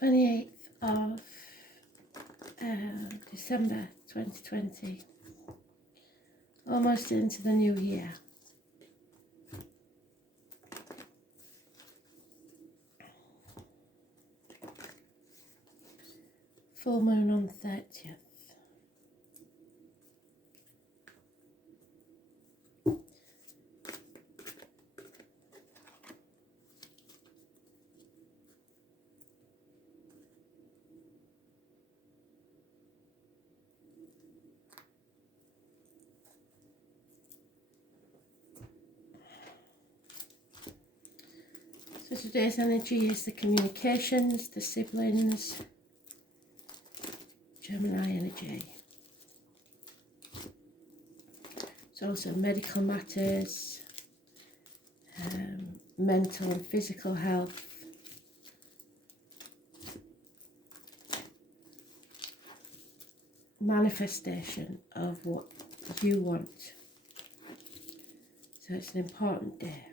28th of December 2020, almost into the new year. Full moon on the 30th. So today's energy is the communications, the siblings, Gemini energy. It's also medical matters, mental and physical health, manifestation of what you want. So it's an important day.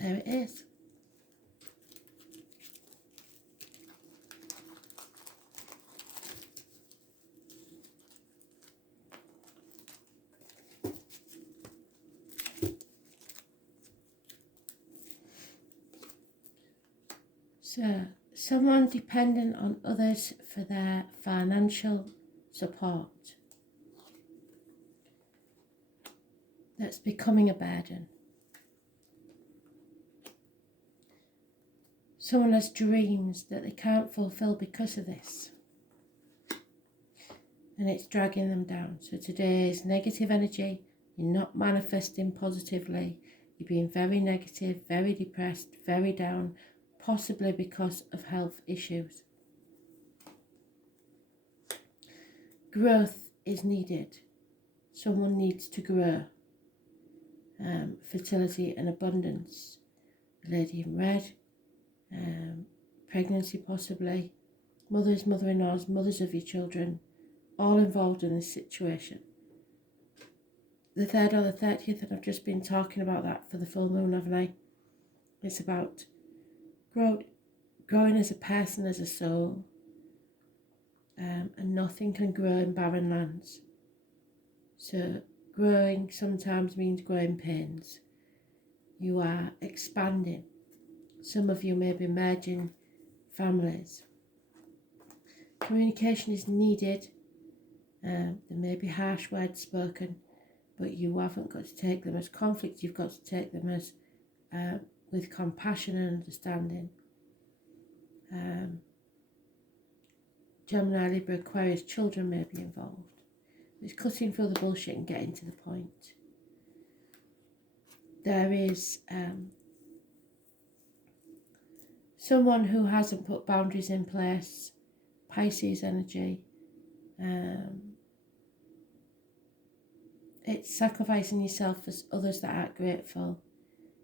There it is. So, someone dependent on others for their financial support that's becoming a burden. Someone has dreams that they can't fulfill because of this, and it's dragging them down. So today's negative energy, you're not manifesting positively, you're being very negative, very depressed, very down, possibly because of health issues. Growth is needed. Someone needs to grow. Fertility and abundance. The lady in red. Pregnancy possibly. Mothers, mother-in-laws, mothers of your children. All involved in this situation. The 3rd or the 30th, and I've just been talking about that for the full moon, haven't I? It's about growing as a person, as a soul, and nothing can grow in barren lands. So growing sometimes means growing pains. You are expanding. Some of you may be merging families. Communication is needed. There may be harsh words spoken, but you haven't got to take them as conflict. You've got to take them as with compassion and understanding. Gemini, Libra, Aquarius, children may be involved. It's cutting through the bullshit and getting to the point. There is someone who hasn't put boundaries in place, Pisces energy. It's sacrificing yourself for others that aren't grateful.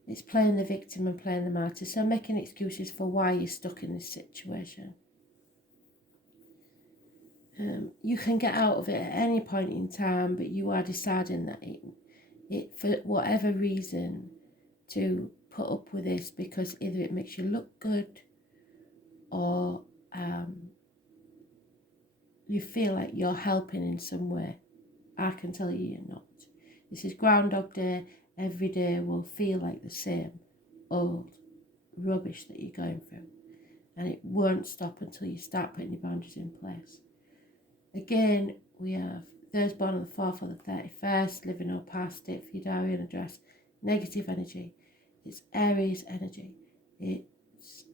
It's playing the victim and playing the martyr. So making excuses for why you're stuck in this situation. You can get out of it at any point in time, but you are deciding that it for whatever reason, to put up with this because either it makes you look good or you feel like you're helping in some way. I can tell you you're not. This is Groundhog Day. Every day will feel like the same old rubbish that you're going through. And it won't stop until you start putting your boundaries in place. Again, we have those born on the 4th or the 31st, living or past state for your diary and address. Negative energy. It's Aries energy. It's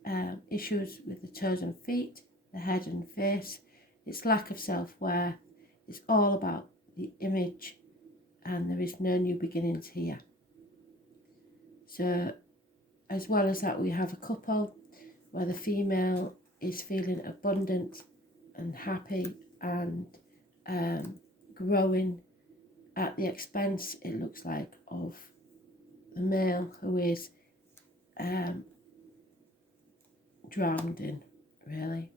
issues with the toes and feet, the head and face. It's lack of self-worth. It's all about the image, and there is no new beginnings here. So, as well as that, we have a couple where the female is feeling abundant and happy and growing at the expense, it looks like, of the male who is drowned in, really.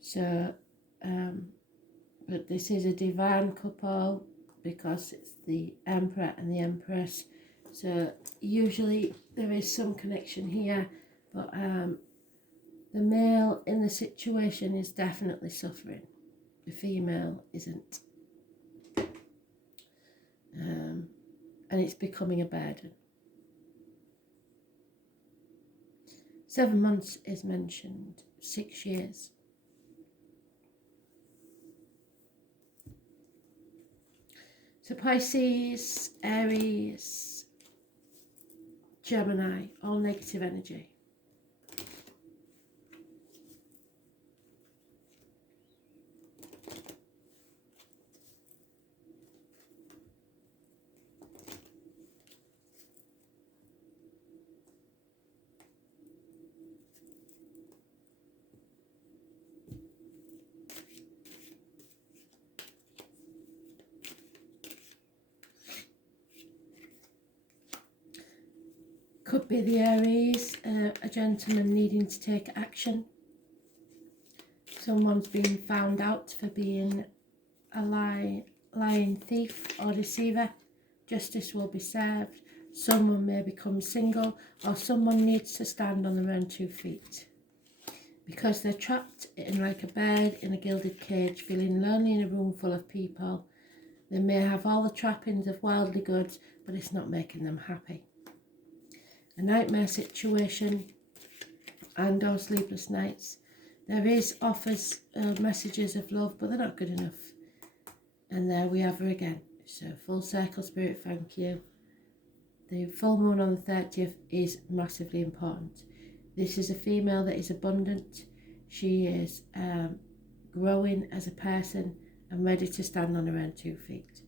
So, but this is a divine couple because it's the Emperor and the Empress. So usually there is some connection here, but the male in the situation is definitely suffering. The female isn't. And it's becoming a burden. 7 months is mentioned, 6 years. So Pisces, Aries, Gemini, all negative energy. Could be the Aries, a gentleman needing to take action. Someone's been found out for being a lying thief or deceiver. Justice will be served. Someone may become single, or someone needs to stand on their own 2 feet. Because they're trapped in like a bird in a gilded cage, feeling lonely in a room full of people. They may have all the trappings of worldly goods, but it's not making them happy. A nightmare situation and or sleepless nights. There is offers, messages of love, but they're not good enough. And there we have her again. So full circle, Spirit, thank you. The full moon on the 30th is massively important. This is a female that is abundant. She is growing as a person and ready to stand on her own 2 feet.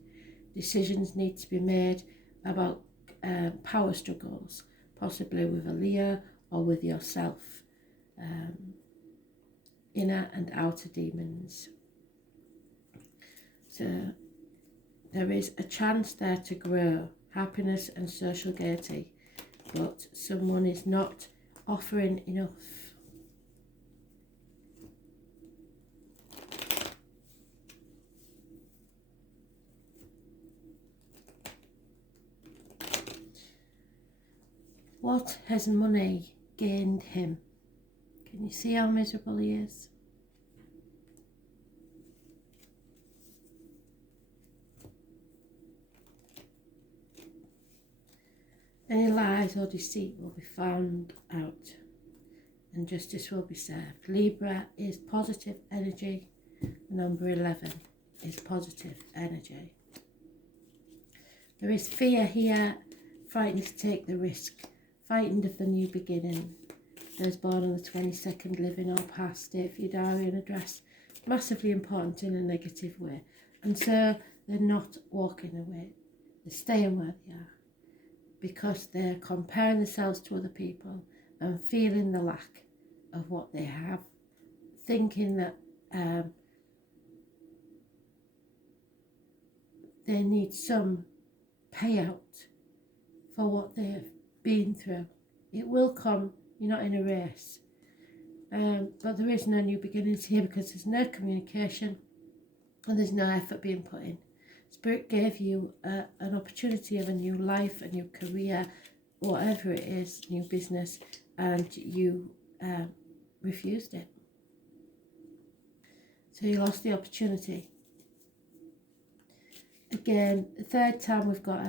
Decisions need to be made about power struggles, possibly with a Leo or with yourself. Inner and outer demons. So there is a chance there to grow happiness and social gaiety, but someone is not offering enough. What has money gained him? Can you see how miserable he is? Any lies or deceit will be found out and justice will be served. Libra is positive energy. Number 11 is positive energy. There is fear here, frightened to take the risk, frightened of the new beginning. Those born on the 22nd, living or past, date for your diary and address. Massively important in a negative way. And so they're not walking away. They're staying where they are. Because they're comparing themselves to other people and feeling the lack of what they have. Thinking that they need some payout for what they've been through. It will come. You're not in a race. But there is no new beginnings here because there's no communication and there's no effort being put in. Spirit gave you an opportunity of a new life, a new career, whatever it is, new business, and you refused it. So you lost the opportunity. Again, the third time we've got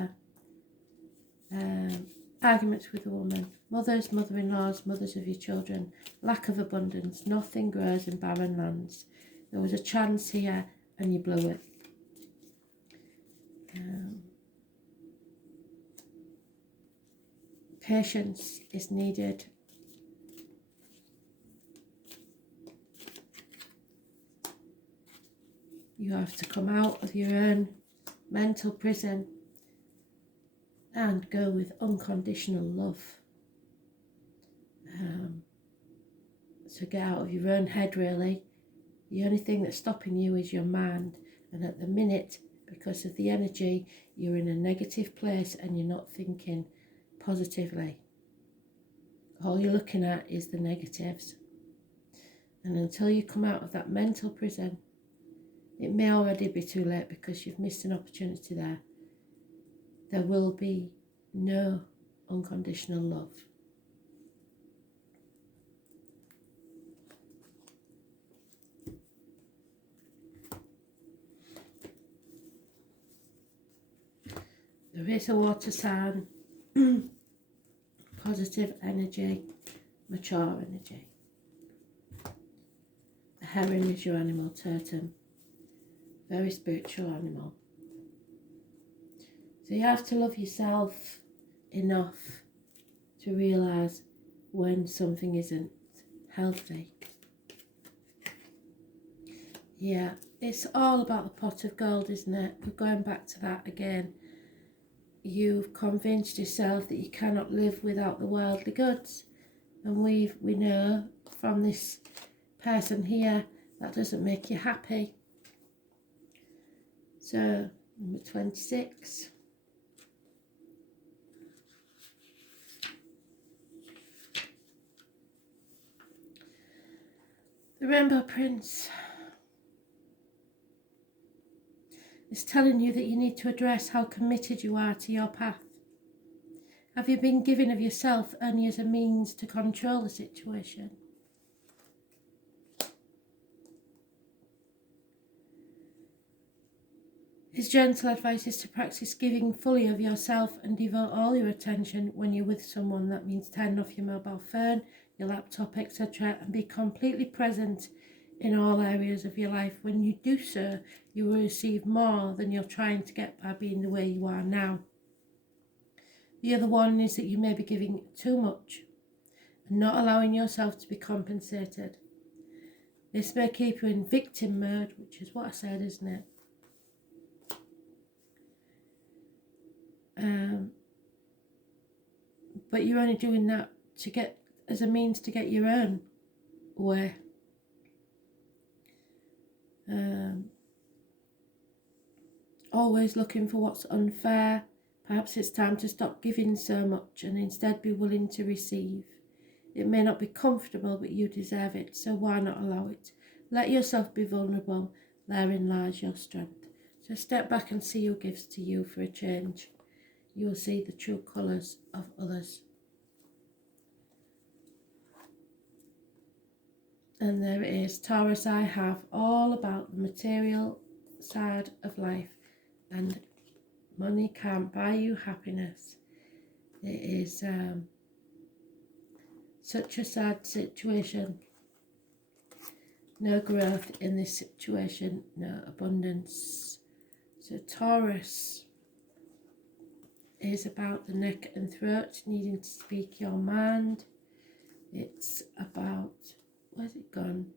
arguments with a woman, mothers, mother-in-laws, mothers of your children, lack of abundance, nothing grows in barren lands. There was a chance here and you blew it. Patience is needed. You have to come out of your own mental prison and go with unconditional love. So get out of your own head, really. The only thing that's stopping you is your mind. And at the minute, because of the energy, you're in a negative place and you're not thinking positively. All you're looking at is the negatives. And until you come out of that mental prison, it may already be too late because you've missed an opportunity there. There will be no unconditional love. There is a water sign, positive energy, mature energy. The heron is your animal totem, very spiritual animal. So you have to love yourself enough to realise when something isn't healthy. Yeah, it's all about the pot of gold, isn't it? We're going back to that again. You've convinced yourself that you cannot live without the worldly goods. And we know from this person here that doesn't make you happy. So, number 26. The Rainbow Prince is telling you that you need to address how committed you are to your path. Have you been giving of yourself only as a means to control the situation? His gentle advice is to practice giving fully of yourself and devote all your attention when you're with someone. That means turn off your mobile phone, your laptop, etc., and be completely present in all areas of your life. When you do so, you will receive more than you're trying to get by being the way you are now. The other one is that you may be giving too much and not allowing yourself to be compensated. This may keep you in victim mode, which is what I said, isn't it? But you're only doing that to get as a means to get your own way. Always looking for what's unfair. Perhaps it's time to stop giving so much and instead be willing to receive. It may not be comfortable, but you deserve it, so why not allow it? Let yourself be vulnerable. Therein lies your strength. So step back and see who gives to you for a change. You will see the true colours of others. And there it is. Taurus, I have all about the material side of life, and money can't buy you happiness. It is such a sad situation. No growth in this situation, no abundance. So Taurus is about the neck and throat, needing to speak your mind. It's about, where's it gone?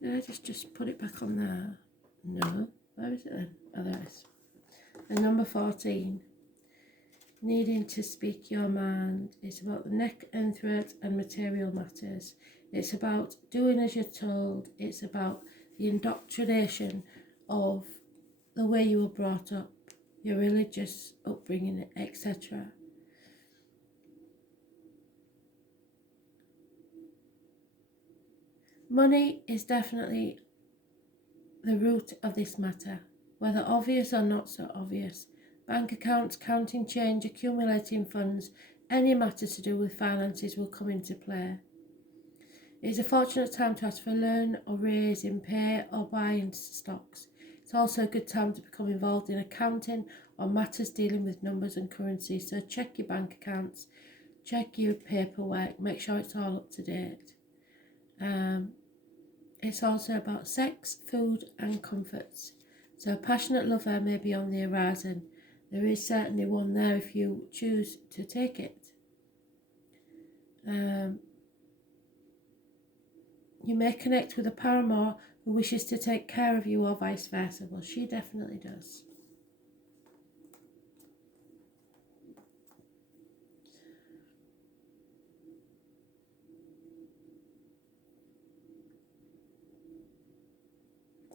Did I just put it back on there? No, where is it then? Oh, there it is. And number 14, needing to speak your mind. It's about the neck and throat and material matters. It's about doing as you're told. It's about the indoctrination of the way you were brought up, your religious upbringing, etc. Money is definitely the root of this matter, whether obvious or not so obvious. Bank accounts, counting change, accumulating funds, any matter to do with finances will come into play. It is a fortunate time to ask for a loan or raise in pay or buy into stocks. It's also a good time to become involved in accounting or matters dealing with numbers and currency, so check your bank accounts, check your paperwork, make sure it's all up to date. It's also about sex, food and comforts. So a passionate lover may be on the horizon. There is certainly one there if you choose to take it. You may connect with a paramour who wishes to take care of you or vice versa. Well, she definitely does.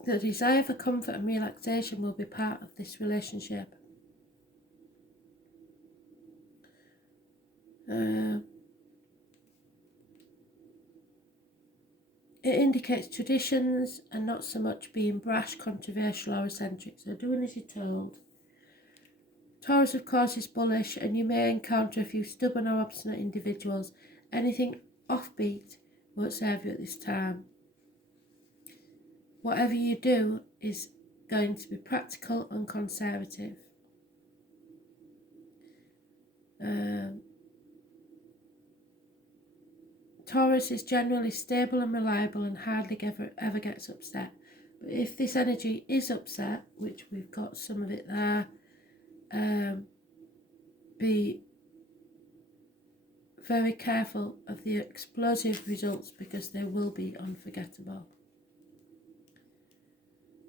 The desire for comfort and relaxation will be part of this relationship. It indicates traditions and not so much being brash, controversial or eccentric. So doing as you're told. Taurus, of course, is bullish and you may encounter a few stubborn or obstinate individuals. Anything offbeat won't serve you at this time. Whatever you do is going to be practical and conservative. Taurus is generally stable and reliable and hardly ever gets upset. But if this energy is upset, which we've got some of it there, be very careful of the explosive results because they will be unforgettable.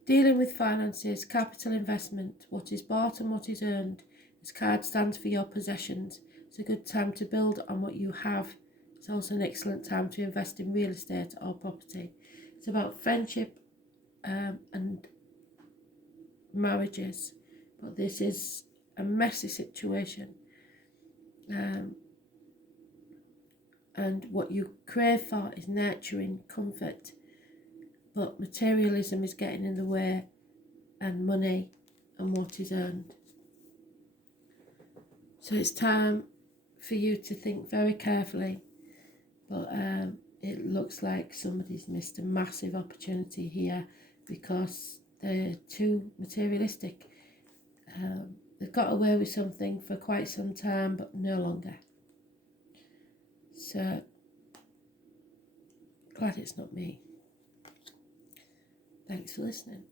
Dealing with finances, capital investment, what is bought and what is earned. This card stands for your possessions. It's a good time to build on what you have. It's also an excellent time to invest in real estate or property. It's about friendship and marriages, but this is a messy situation. And what you crave for is nurturing, comfort, but materialism is getting in the way, and money and what is earned. So it's time for you to think very carefully, but it looks like somebody's missed a massive opportunity here because they're too materialistic. They've got away with something for quite some time, but no longer. So, glad it's not me. Thanks for listening.